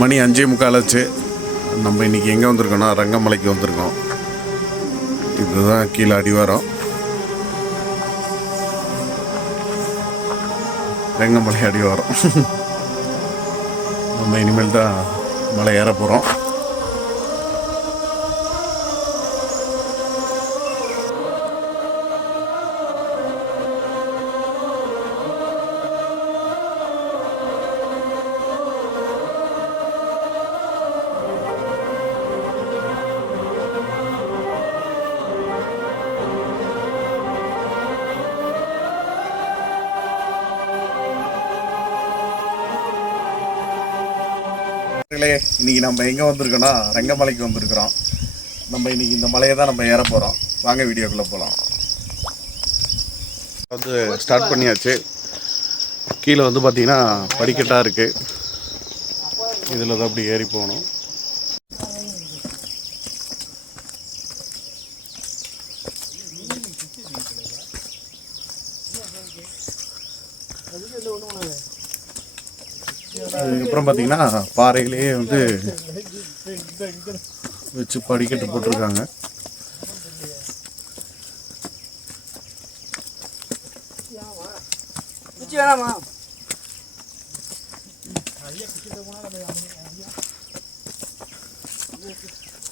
மணி 5:45 ஆச்சு. நம்ம இன்றைக்கி எங்கே வந்திருக்கோன்னா ரங்கமலைக்கு வந்திருக்கோம். இதுதான் கீழே அடிவாரம். ரங்கமலை அடிவாரம். நம்ம இனிமேல் தான் மலை ஏற போகிறோம். இன்னைக்கு நம்ம எங்கே வந்திருக்கோன்னா ரங்கமலைக்கு வந்திருக்கிறோம். நம்ம இன்னைக்கு இந்த மலையை தான் நம்ம ஏற போகிறோம். வாங்க வீடியோக்குள்ளே போகலாம். வந்து ஸ்டார்ட் பண்ணியாச்சு. கீழே வந்து பார்த்தீங்கன்னா படிக்கட்டாக இருக்குது. இதில் தான் அப்படி ஏறி போகணும். அதுக்கப்புறம் பார்த்தீங்கன்னா பாறையிலேயே வந்து வச்சு படிக்கட்டு போட்டிருக்காங்க.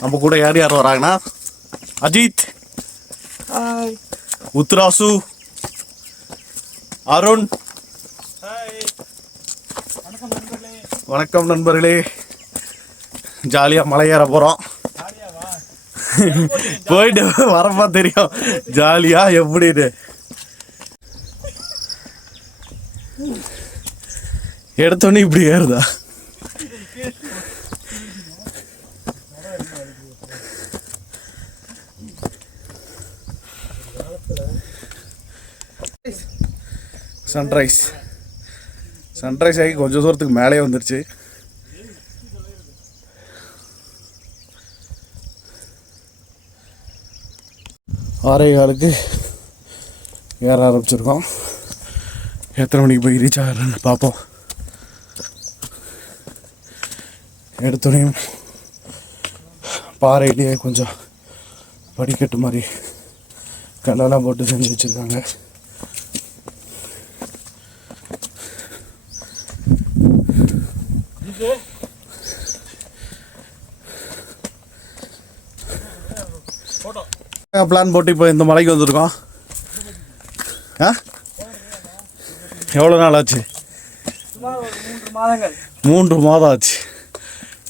நம்ம கூட யார் யார் வராங்கன்னா அஜித், உத்ராசு, அருண். வணக்கம் நண்பர்களே. ஜாலியாக மலை ஏற போகிறோம். போயிட்டு வரப்பா தெரியும் ஜாலியாக எப்படின்னு. எடுத்தோன்னே இப்படி ஏறுதா? சன்ரைஸ் ஆகி கொஞ்சம் தூரத்துக்கு மேலே வந்துருச்சு. ஆறேகாலுக்கு ஏற ஆரம்பிச்சிருக்கோம். எத்தனை மணிக்கு போய் ரீச் ஆகிறேன்னு பார்ப்போம். எடுத்தோடையும் பாறையிலேயே கொஞ்சம் படிக்கட்டு மாதிரி கல்லெல்லாம் போட்டு செஞ்சு வச்சுருக்காங்க. பிளான் போட்டு இப்போ இந்த மலைக்கு வந்திருக்கோம். எவ்வளோ நாள் ஆச்சு? 3 மாதம் ஆச்சு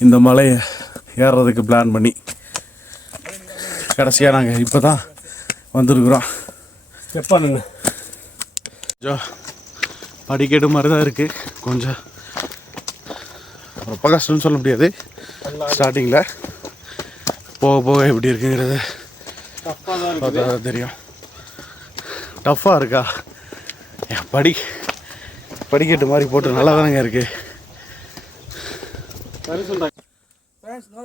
இந்த மலையை ஏறுறதுக்கு பிளான் பண்ணி. கடைசியாக நாங்கள் இப்போ தான் வந்துருக்குறோம். கொஞ்சம் படிக்கட்டு மாதிரி தான் இருக்குது. கொஞ்சம் ரொம்ப கஷ்டம்னு சொல்ல முடியாது. ஸ்டார்டிங்கில் போக போக எப்படி இருக்குங்கிறது பார்த்தா தெரியும். டஃப்பாக இருக்கா? படிக்கட்டு மாதிரி போட்டு நல்லா தானங்க இருக்கு.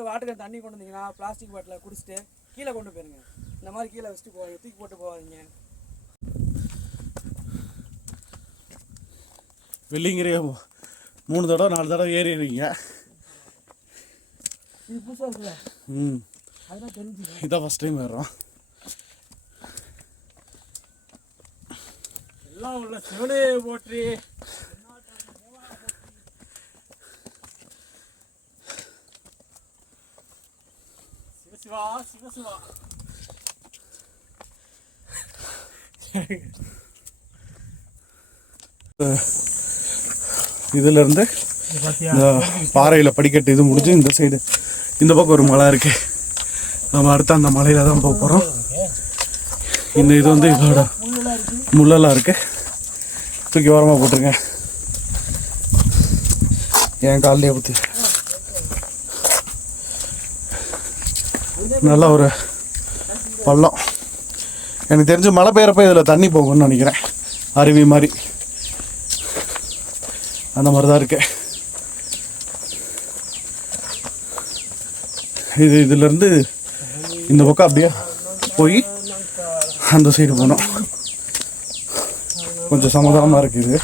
வாட்டர் தண்ணி கொண்டு வந்தீங்கன்னா பிளாஸ்டிக் பாட்டில குடிச்சிட்டு கீழே கொண்டு போயிருங்க. இந்த மாதிரி கீழே வச்சுட்டு போவாங்க, தூக்கி போட்டு போவாங்க. வெள்ளிங்கிறிய 3 தடவை 4 தடவை ஏறிடுவீங்க. இதான் ஃபஸ்ட் டைம் ஏறுறோம். எல்லாம் உள்ள சிவனே போற்றி. சிவசிவா சிவசிவா. இதுலேருந்து இந்த பாறையில் படிக்கட்டு இது முடிஞ்சு இந்த சைடு இந்த பக்கம் ஒரு மலை இருக்குது. நம்ம அடுத்து அந்த மலையில் தான் போக போகிறோம். இந்த இது வந்து இதோட முள்ளெல்லாம் இருக்குது. தூக்கி ஓரமாக போட்டுருங்க. என் காலையே ஊற்றி நல்லா ஒரு பள்ளம். எனக்கு தெரிஞ்சு மழை பெய்யறப்ப இதில் தண்ணி போகும்னு நினைக்கிறேன். அருவி மாதிரி அந்த மாதிரி தான் இருக்கு. இதுலேருந்து இந்த பக்கம் அப்படியே போய் அந்த சைடு போனோம். கொஞ்சம் சமாதானமாக இருக்குது.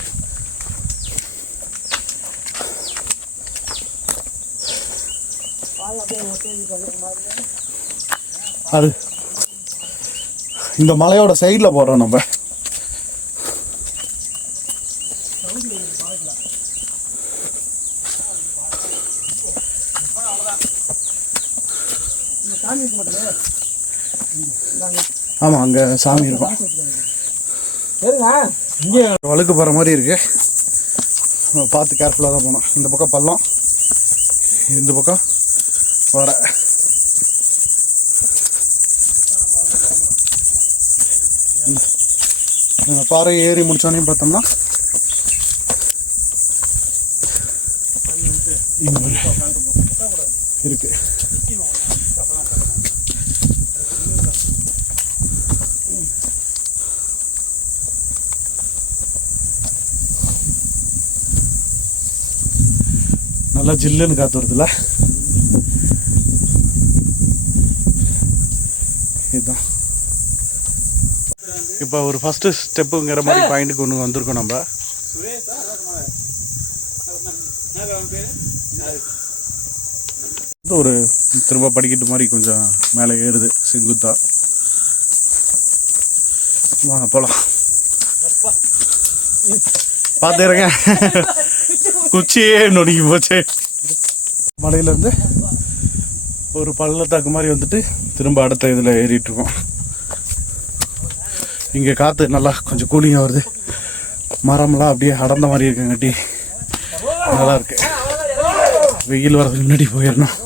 அது இந்த மலையோட சைடில் போகிறோம் நம்ம. ஆமாம், அங்கே சாமி இருக்கும். இங்கே வழுக்கு போகிற மாதிரி இருக்கு, பார்த்து கேர்ஃபுல்லாக தான் போகணும். இந்த பக்கம் பள்ளம், இந்த பக்கம் வர. பாறை ஏறி முடிச்சோன்னே பார்த்தோம்னா இருக்கு. நல்லா ஜில்லுன்னு காத்து வருதுல்ல. இதுதான் இப்போ ஒரு ஃபஸ்ட்டு ஸ்டெப்புங்கிற மாதிரி பாயிண்ட்டுக்கு ஒன்று வந்திருக்கோம் நம்ம. ஒரு திரும்ப படிக்கட்டு மாதிரி கொஞ்சம் மேலே ஏறுது செங்குத்தா. வாங்க போகலாம். பார்த்துருங்க, குச்சியே நொடிக்கி போச்சு. மலையிலேருந்து ஒரு பள்ளத்தாக்கு மாதிரி வந்துட்டு திரும்ப அடுத்த இதில் ஏறிட்டு இருக்கோம். இங்கே காற்று நல்லா கொஞ்சம் கூலிங்காக வருது. மரம்லாம் அப்படியே அடர்ந்த மாதிரி இருக்குங்காட்டி நல்லா இருக்கு. வெயில் வர்றதுக்கு முன்னாடி போயிடணும்.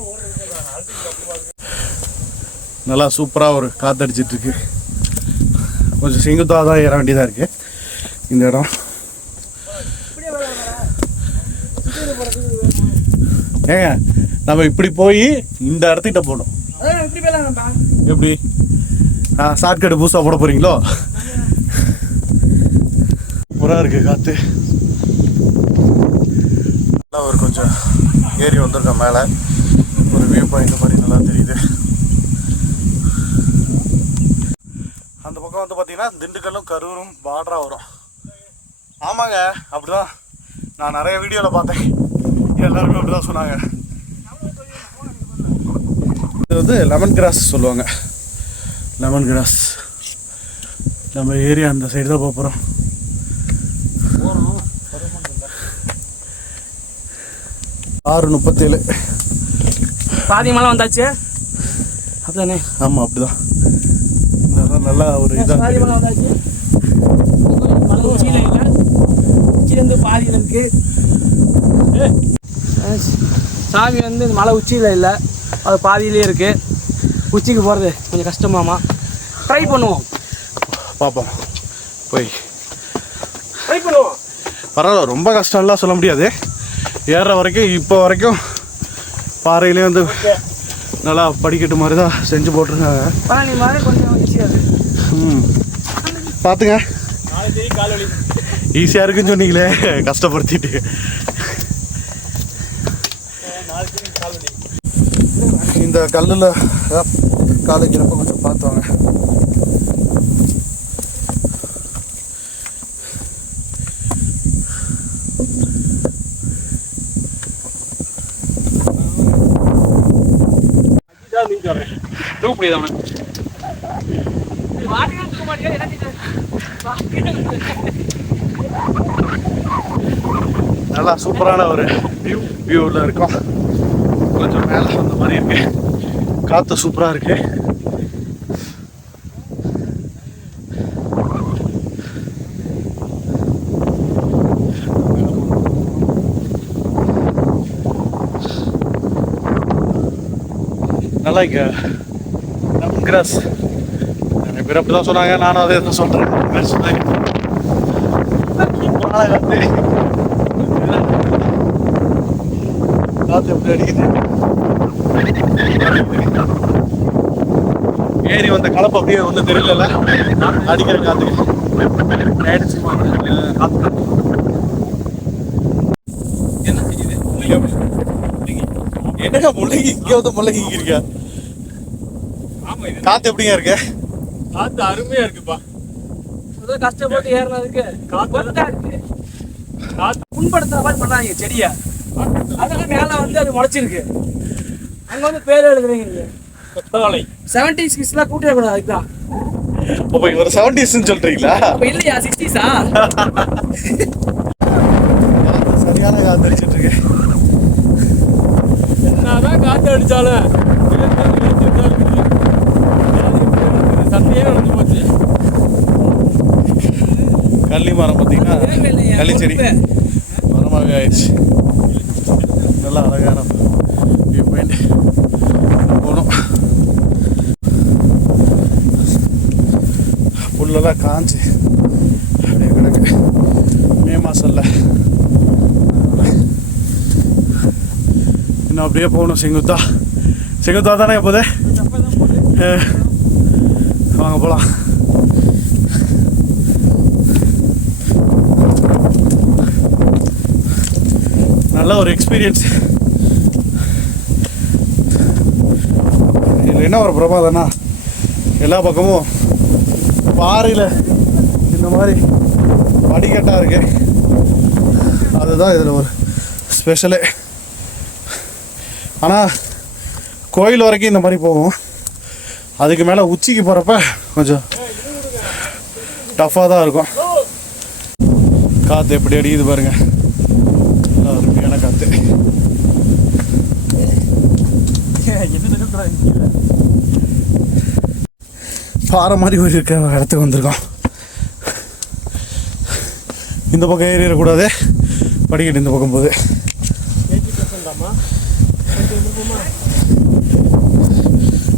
நல்லா சூப்பராக ஒரு காற்றடிச்சிட்டு இருக்கு. கொஞ்சம் செங்குத்தாக தான் ஏற வேண்டியதாக இருக்கு இந்த இடம். ஏங்க நம்ம இப்படி போய் இந்த இடத்துக்கிட்ட போகணும். எப்படி ஷார்ட்கட் புதுசாக போட போகிறீங்களோ? சூப்பராக இருக்குது காற்று. நல்லா ஒரு கொஞ்சம் ஏறி வந்திருக்கேன் மேலே. ஒரு வியூ பாயிண்ட் மாதிரி நல்லா தெரியுது. அந்த பக்கம் வந்து பார்த்தீங்கன்னா திண்டுக்கல்லும் கரூரும் பார்டராக வரும். ஆமாங்க, அப்படிதான் நான் நிறைய வீடியோவில் பார்த்தேன். எல்லாருமே அப்படி தான் சொன்னாங்க. இது வந்து லெமன் கிராஸ் சொல்லுவாங்க. Lemon grass. நம்ம ஏரியா அந்த சைடு தான் போக போகிறோம். 6:37 பாதி மலை வந்தாச்சு. அப்படிதானே? ஆமாம், அப்படிதான். நல்லா ஒரு இதாக பாதி மலை வந்தாச்சு. மலை உச்சியில் இல்லை, உச்சியிலேருந்து பாதியில் இருக்கு. சாமி வந்து இந்த மலை உச்சியில் இல்லை, அது பாதியிலே இருக்கு. உச்சிக்கு போகிறது கொஞ்சம் கஷ்டமாமா. ட்ரை பண்ணுவோம், பார்ப்போம். போய் ட்ரை பண்ணுவோம். பரவாயில்ல, ரொம்ப கஷ்டம்லாம் சொல்ல முடியாது. ஏறுற வரைக்கும் இப்போ வரைக்கும் பாறையிலே வந்து நல்லா படிக்கட்டு மாதிரி தான் செஞ்சு போட்டிருக்காங்க. பழனி மாதிரி கொஞ்சம் ஈஸியாக இருக்குது. பார்த்துங்க, ஈஸியாக இருக்குன்னு சொன்னீங்களே, கஷ்டப்படுத்திட்டு. இந்த கல்லில் கால் வைக்கிறப்ப கொஞ்சம் பார்த்துவாங்க. நல்லா சூப்பரான ஒரு வியூவில் இருக்கும். கொஞ்சம் மேலே வந்த மாதிரி இருக்கு. காற்று சூப்பராக இருக்கு. நல்லா இங்கே லெமன் கிராஸ் நிறைய பேர் அப்படி தான் சொன்னாங்க. நானும் அதே தான் சொல்கிறேன். காற்று எப்படி அடிக்குது. ஏறி வந்த கலப்பு அப்படியே ஒன்றும் தெரியல. அடிக்கிற காற்றுக்கு என்னங்க முள்ளங்கி இங்கே வந்து முள்ளங்கி இருக்கா? காற்று எப்படிங்க இருக்கு? காற்று அருமையா இருக்குப்பா. கஷ்டப்பட்டு ஏறினதுக்கு காற்று இருக்கு. காற்று புண்படுத்துற மாதிரி பண்ணாங்க செடியை. அதனால மேலே வந்து அது முளைச்சிருக்கு. அங்க வந்து பேர் எழுதுறீங்க. கொத்தவளை 70s கிட்ஸ்லாம் கூட்டிட கூடாது. அதுதான். அப்ப இவர் 70s ன்னு சொல்றீங்களா? அப்ப இல்லையா 60s-ஆ? சரியான காத்து அடிச்சிட்டு இருக்கு. என்னதான் காத்து அடிச்சாலும் சட்டையே வந்து போச்சு. கள்ளி மரம் பார்த்தீங்கன்னா கள்ளிச்செடி மரமாகவே ஆயிடுச்சு. நல்லா அழகான வியூ பாயிண்ட் போகணும். புல்லெல்லாம் காஞ்சி அப்படியே கிடக்கு. மே மாதம்ல இன்னும் அப்படியே போகணும். செங்குத்தா தானே எப்போது வாங்க போகலாம். நல்ல ஒரு எக்ஸ்பீரியன்ஸ். இதில் என்ன ஒரு பிரமாதம்னா எல்லா பக்கமும் பாறையில் இந்த மாதிரி படிக்கட்டாக இருக்கு. அதுதான் இதில் ஒரு ஸ்பெஷலே. ஆனால் கோயில் வரைக்கும் இந்த மாதிரி போகும். அதுக்கு மேலே உச்சிக்கு போகிறப்ப கொஞ்சம் டஃப்பாக தான் இருக்கும். காற்று எப்படி அடிக்குது பாருங்கள். அருமையான காற்று. பாறை மாதிரி ஒரு இருக்க இடத்துக்கு வந்திருக்கோம். இந்த பக்கம் ஏறிடக்கூடாது, படிக்கட்டு இந்த பக்கம் போகுது.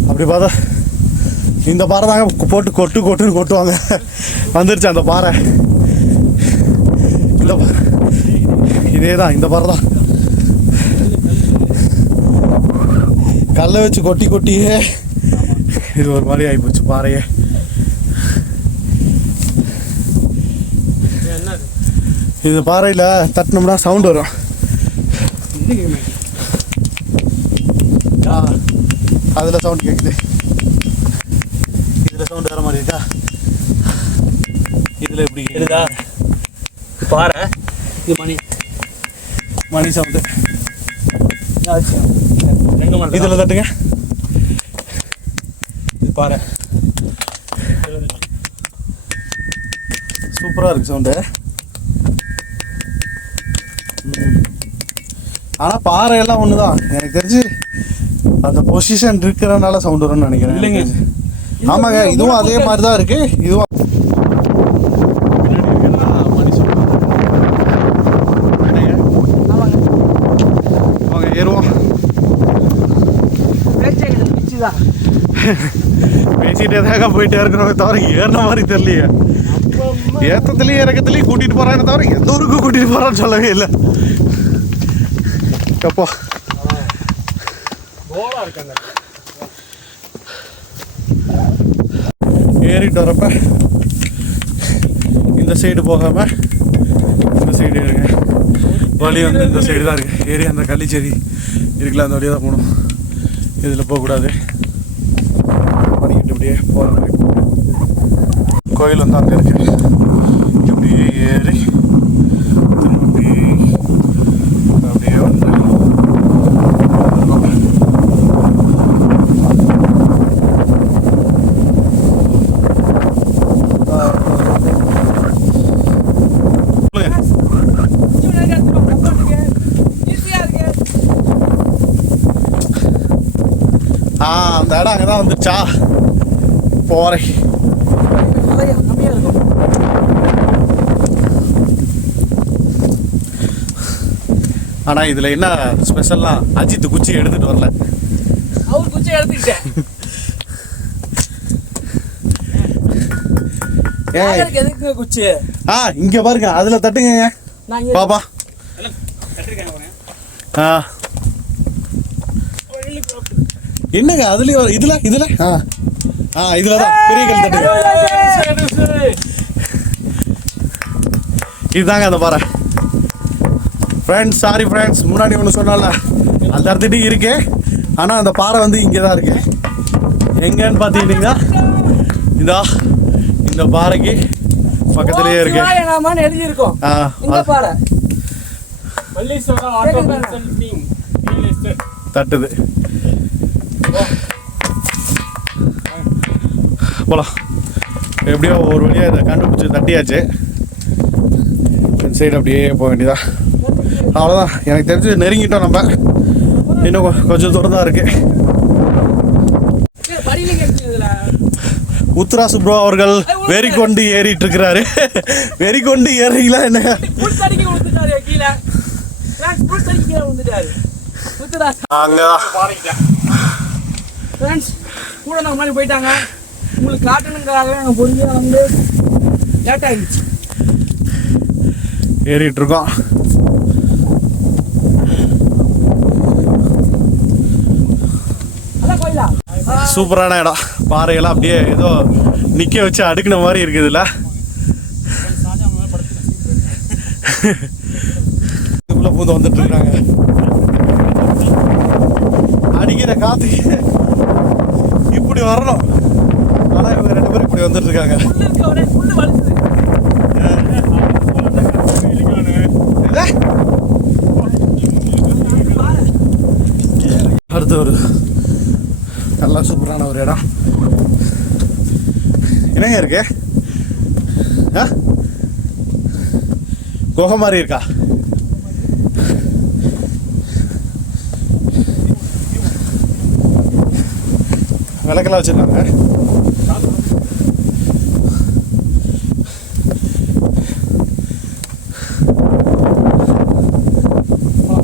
அப்படி பார்த்தா இந்த பாறை தாங்க போட்டு கொட்டுன்னு கொட்டுவாங்க. வந்துருச்சு அந்த பாறை. இந்த இதே தான், இந்த பாறை தான். கல்லை வச்சு கொட்டியே இது ஒரு மாதிரி ஆகிப்போச்சு பாறையே. இது பாறையில் தட்டினோம்னா சவுண்ட் வரும். அதில் சவுண்ட் கேட்குது. இதில் சவுண்ட் வர மாதிரி இருக்கா? இதில் எப்படி கேட்குதா? பாறை இது மணி சவுண்டு. இதில் தட்டுங்க. இது பாறை சூப்பராக இருக்குது சவுண்டு. ஆனால் பாறையெல்லாம் ஒன்று தான் எனக்கு தெரிஞ்சு. அந்த பொசிஷன் இருக்கிறனால சவுண்ட் வரும்னு நினைக்கிறேன். இல்லைங்க. ஆமாங்க, இதுவும் அதே மாதிரி தான் இருக்கு. இதுவும் ஏறுவோம். பேசிட்டே தாங்க போயிட்டே இருக்கிறவங்க தவிர ஏறின மாதிரி தெரியலையே. ஏற்றத்துலேயும் இறக்கத்துலேயும் கூட்டிகிட்டு போகிறான்னு தவிர எந்த ஊருக்கு கூட்டிகிட்டு போகிறான்னு சொல்லவே இல்லை. எப்போ ஏறிட்டு வரப்ப இந்த சைடு போகாமல் இந்த சைடு ஏறுங்க. வழி வந்து இந்த சைடு தான் இருக்குது. ஏறி அந்த கள்ளிச்செடி இருக்குல்ல, அந்த வழியாக தான் போகணும். இதில் போகக்கூடாது. படிக்கிட்டு இப்படியே போகிற மாதிரி. கோயில் வந்து அங்கே இருக்கு. இப்படியே ஏறி திரும்பி அப்படியே வந்து அந்த இடம் அங்கே தான் வந்துச்சா போகிறேன். ஆனால் இதில் என்ன ஸ்பெஷல்லாம், அஜித் குச்சி எடுத்துகிட்டு வரல. அவர் குச்சி எடுத்துக்கிட்டேன். எதுக்கு குச்சி? இங்கே பாருங்க, அதில் தட்டுங்க பாப்பா. என்னங்க அதுலயும் இதுல இதுல இதுலதான் பெரிய கல் தட்டுங்க. இதுதாங்க அந்த பாறை. ஃப்ரெண்ட்ஸ், சாரி ஃப்ரெண்ட்ஸ், முன்னாடி ஒன்று சொன்னால அந்த இடத்துட்டு இருக்கு. ஆனால் அந்த பாறை வந்து இங்கே தான் இருக்கு. எங்கன்னு பார்த்தீங்கன்னா இந்த பாறைக்கு பக்கத்துலேயே இருக்கு. எழுதியிருக்கோம் இந்த பாறை தட்டுது. போகலாம். எப்படியோ ஒரு வழியாக இதை கண்டுபிடிச்சி தட்டியாச்சு. சைடு அப்படியே போக வேண்டியதா. அவ்வளோதான். எனக்கு தெரிஞ்சு நெருங்கிட்டோம். நம்ம இன்னும் கொஞ்சம் தூரம் தான் இருக்குது. உத்ராசு ப்ரோ அவர்கள் வெறி கொண்டு ஏறிட்டு இருக்கிறாரு. வெறி கொண்டு ஏறீங்களா என்ன? கூட நம்ம மாதிரி போயிட்டாங்க. உங்களுக்கு காட்டணுங்கிறாங்க. நாங்கள் பொறுமையாக வந்து லேட் ஆகிடுச்சு. ஏறிட்டு இருக்கோம். சூப்பரான இடம். பாறையெல்லாம் அப்படியே ஏதோ நிக்க வச்சு அடுக்கின மாதிரி இருக்குதுல்ல. இதுக்குள்ள பூந்து வந்துட்டு இருக்காங்க. அடிக்கிற காத்துக்கு இப்படி வரணும். ஆனா இவங்க 2 பேரும் இப்படி வந்துட்டு இருக்காங்க. அடுத்து ஒரு நல்லா சூப்பரான ஒரு இடம். என்னங்க இருக்கு? குகை மாதிரி இருக்கா? விளக்கெல்லாம் வச்சிருக்காங்க.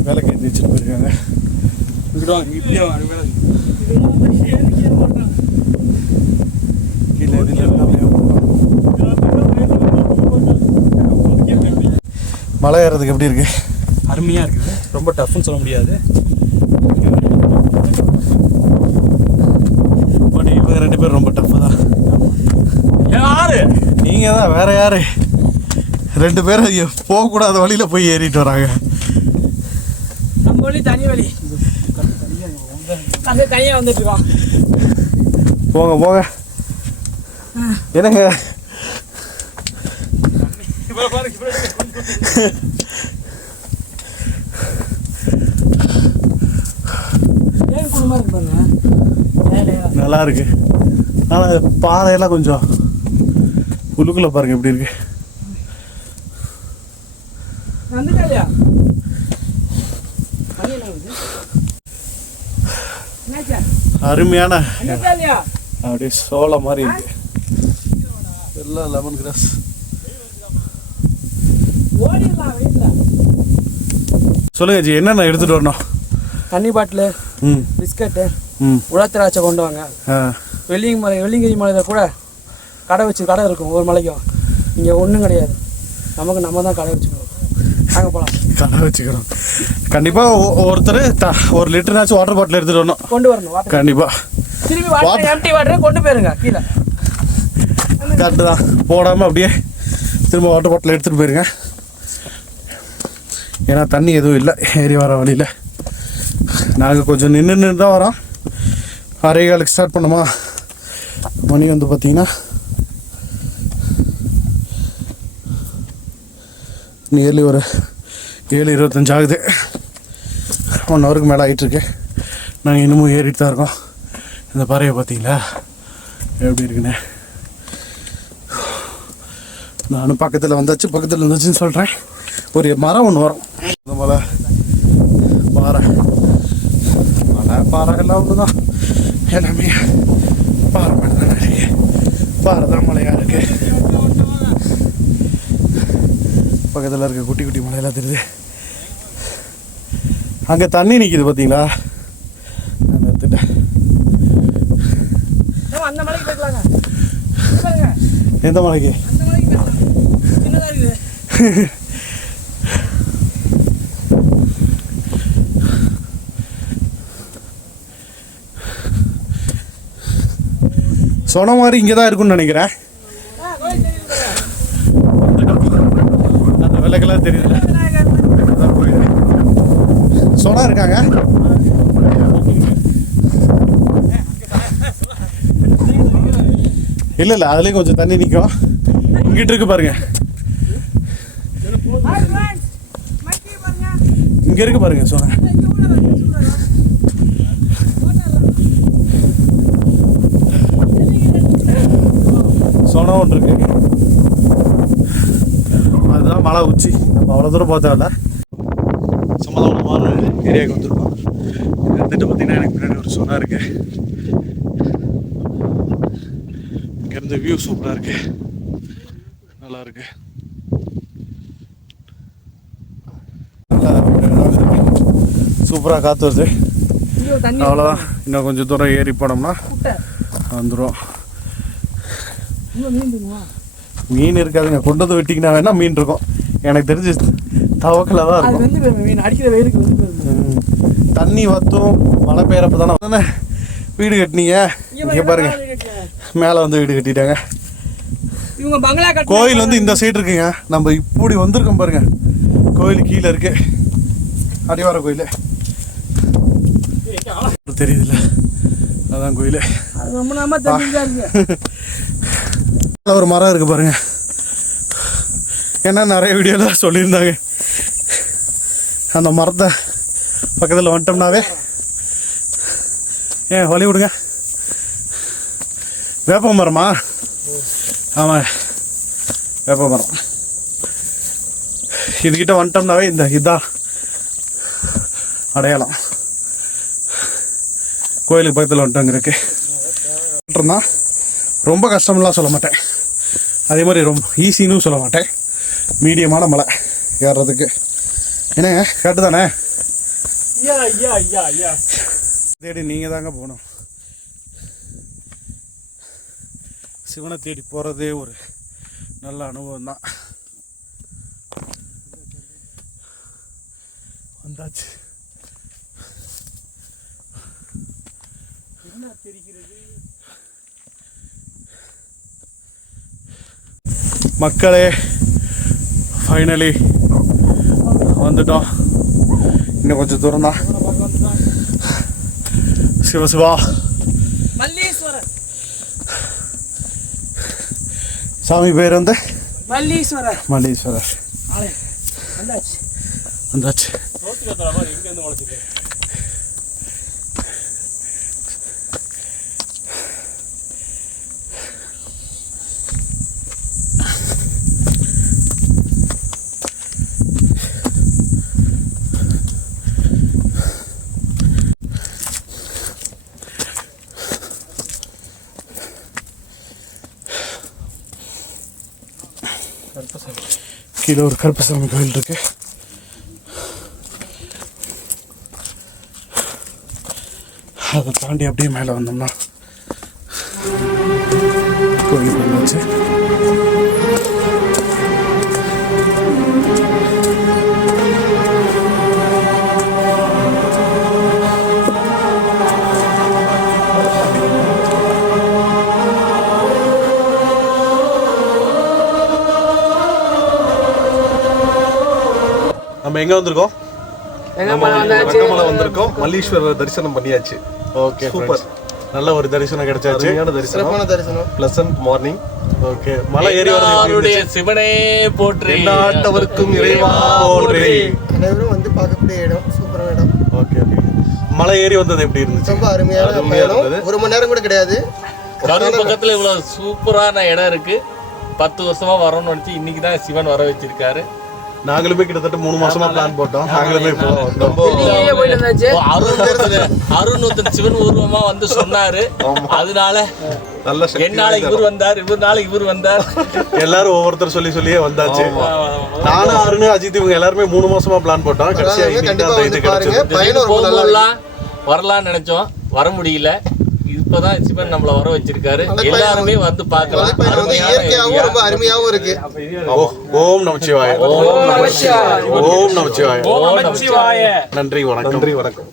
விளக்கு ஏற்றி வச்சுட்டு போயிருக்காங்க. மலை ஏறதுக்கு எப்படி இருக்கு? அருமையாக இருக்குது. ரொம்ப டஃப்னு சொல்ல முடியாது. பட் இவங்க 2 பேரும் ரொம்ப டஃப்பு தான். யாரு? நீங்கள் தான். வேற யாரு? 2 பேரும் போகக்கூடாத வழியில் போய் ஏறிட்டு வராங்க. நம்ம வழி தனி வழி. அந்த தனியாக வந்துட்டு இருக்கோம். போங்க போங்க. என்னங்க நல்லா இருக்கு. ஆனால் பாறையெல்லாம் கொஞ்சம் உள்ளுக்குள்ள பாருங்க எப்படி இருக்கு. அருமையான அப்படியே சோளம் மாதிரி இருக்கு. எல்லாம் லெமன் கிராஸ். சொல்லுங்க ஜி, என்னென்ன எடுத்துட்டு வரணும்? தண்ணி பாட்டிலு, பிஸ்கட்டு, உலத்திராட்சை கொண்டு வாங்க. வெள்ளிங்கிரி மலையில் கூட கடை இருக்கும். ஒரு மலைக்கும் இங்கே ஒன்றும் கிடையாது. நமக்கு நம்ம தான் கடை வச்சுக்கணும். நாங்கள் போகலாம். கடை வச்சுக்கிறோம். கண்டிப்பாக ஒருத்தர் 1 லிட்டர்னாச்சும் வாட்டர் பாட்டில் எடுத்துகிட்டு வரணும். கொண்டு வரணும். கண்டிப்பாக. திரும்பி எம்டி வாட்டரை கொண்டு போயிருங்க கீழே. கரெக்டு தான். போடாமல் அப்படியே திரும்ப வாட்டர் பாட்டில் எடுத்துகிட்டு போயிருங்க. ஏன்னா தண்ணி எதுவும் இல்லை ஏறி வர வழியில். நாங்கள் கொஞ்சம் நின்று தான் வரோம். 6:15 ஸ்டார்ட் பண்ணோமா. மணி வந்து பார்த்திங்கன்னா நியர்லி ஒரு 7:25 ஆகுது. 1 ஹவருக்கு மேலே ஆகிட்டுருக்கு. நாங்கள் இன்னமும் ஏறிட்டு தான் இருக்கோம். இந்த பாறையை பார்த்தீங்களா எப்படி இருக்குன்னு? நானும் பக்கத்தில் வந்துச்சுன்னு சொல்கிறேன். ஒரு மரம் ஒன்று வரும். இந்த மலை பாறை எல்லாம் ஒன்று தான். எல்லாமே பாறை மலை தான். நிறைய பாறை தான் மலையாக இருக்குது. பக்கத்தில் இருக்க குட்டி குட்டி மலையெல்லாம் தெரியுது. அங்கே தண்ணி நிற்கிது பார்த்தீங்களா? நான் எடுத்துட்டேன். எந்த மலைக்கு? சொன்ன மாதிரி இங்கே தான் இருக்குன்னு நினைக்கிறேன். அந்த விளக்கெல்லாம் தெரியுதுல, சொன்னா இருக்காங்க. இல்லை அதுலேயும் கொஞ்சம் தண்ணி நிற்கும். இங்கிட்டு இருக்கு பாருங்க. இங்கே இருக்கு பாருங்க. சொன்ன அவ்வளோ தூரம் பார்த்தா சம்மதமான ஏரியாவுக்கு வந்துருக்கோம். வந்துட்டு பார்த்தீங்கன்னா எனக்கு பின்னாடி ஒரு சொன்னா இருக்கு. இங்கேருந்து வியூ சூப்பராக இருக்கு, நல்லா இருக்கு. சூப்பராக காற்று வருது. அவ்வளோதான், இன்னும் கொஞ்சம் தூரம் ஏறி போனோம்னா வந்துடும். மீன் இருக்காதுங்க, கொண்டு வந்து வெட்டிக்கினா வேணா மீன் இருக்கும். எனக்கு தெரிஞ்சு தவக்கல தான் இருக்கும். தண்ணி வத்தும் மழை பெய்யறப்ப தானே வீடு கட்டினீங்க. இங்கே பாருங்க, மேலே வந்து வீடு கட்டிட்டாங்க. கோயில் வந்து இந்த சைடு இருக்குங்க. நம்ம இப்படி வந்திருக்கோம் பாருங்க, கோயில் கீழே இருக்கு. அடிவார கோயில் தெரியுதுல்ல, அதான் கோயில். ஒரு மரம் இருக்கு பாருங்க. ஏன்னா நிறைய வீடியோலாம் சொல்லியிருந்தாங்க, அந்த மரத்தை பக்கத்தில் வந்துட்டோம்னாவே வழி விடுங்க. வேப்ப மரமா? ஆமாம், வேப்ப மரம். இதுகிட்ட வந்துட்டோம்னாவே இந்த இதான் அடையாளம். கோயிலுக்கு பக்கத்தில் வந்துட்டோங்க இருக்கு. ரொம்ப கஷ்டம்லாம் சொல்ல மாட்டேன், அதே மாதிரி ரொம்ப ஈஸின்னு சொல்ல மாட்டேன். மீடியமான மலை ஏறுறதுக்கு. என்னங்க கரெக்டு தானே? தேடி நீங்கள் தாங்க போகணும். சிவனை தேடி போகிறதே ஒரு நல்ல அனுபவம் தான். வந்தாச்சு. மக்களே, ஃபைனலி வந்துட்டோம். இன்னும் கொஞ்சம் தூரம் தான். சிவசிவா சாமி பேர் வந்து மல்லீஸ்வரர். வந்தாச்சு. கீழே ஒரு கருப்பசாமி கோயில் இருக்கு. அதை தாண்டி அப்படியே மேலே வந்தோம்னா கோயில் வந்துச்சு. நம்ம எங்க வந்திருக்கோம்? வெங்கமலை வந்திருக்கோம். மல்லீஸ்வரர் தரிசனம் பண்ணியாச்சு. Okay, super. நல்ல ஒரு தரிசனம் கிடைச்சாச்சு. சிறப்பான தரிசனம். Pleasant morning. ஓகே, மலை ஏறி வரது சிவனே போற்றி, நாட்டவருக்கும் இறைவா போற்றி. அனைவரும் வந்து பார்க்கக்கூடிய இடம், சூப்பரான இடம். Okay okay. மலை ஏறி வந்தது எப்படி இருந்துச்சு? ரொம்ப அருமையான பயணம். ஒரு மணி நேரம் கூட கிடையாது. கரூர் பக்கத்துல இவ்வளவு சூப்பரான இடம் இருக்கு. 10 வருஷமா வரணும்னு நினைச்சு இன்னைக்கு தான் சிவன் வர வச்சிருக்காரு. நாங்களுமே கிட்டத்தட்ட 3 மாசமா பிளான் போட்டோம். நாங்களுமே அருண் சிவன் ஊர்வமா வந்து சொன்னாரு. அதனால என்னால இவர் வந்தார், இவர்னால இவர் வந்தார். எல்லாரும் ஒவ்வொருத்தர் சொல்லியே வந்தாச்சு. நானும் அருண், அஜித் இவங்க எல்லாருமே 3 மாசமா பிளான் போட்டோம். போகும்போதெல்லாம் வரலாம்னு நினைச்சோம், வர முடியல. இப்பதான் சிவன் நம்மள வர வச்சிருக்காரு. எல்லாருமே வந்து பார்க்கலாம். ரொம்ப அருமையாவும் இருக்கு. ஓம் நமச்சிவாய. ஓம் நமச்சிவாய. ஓம் நமச்சிவாய. நன்றி வணக்கம்.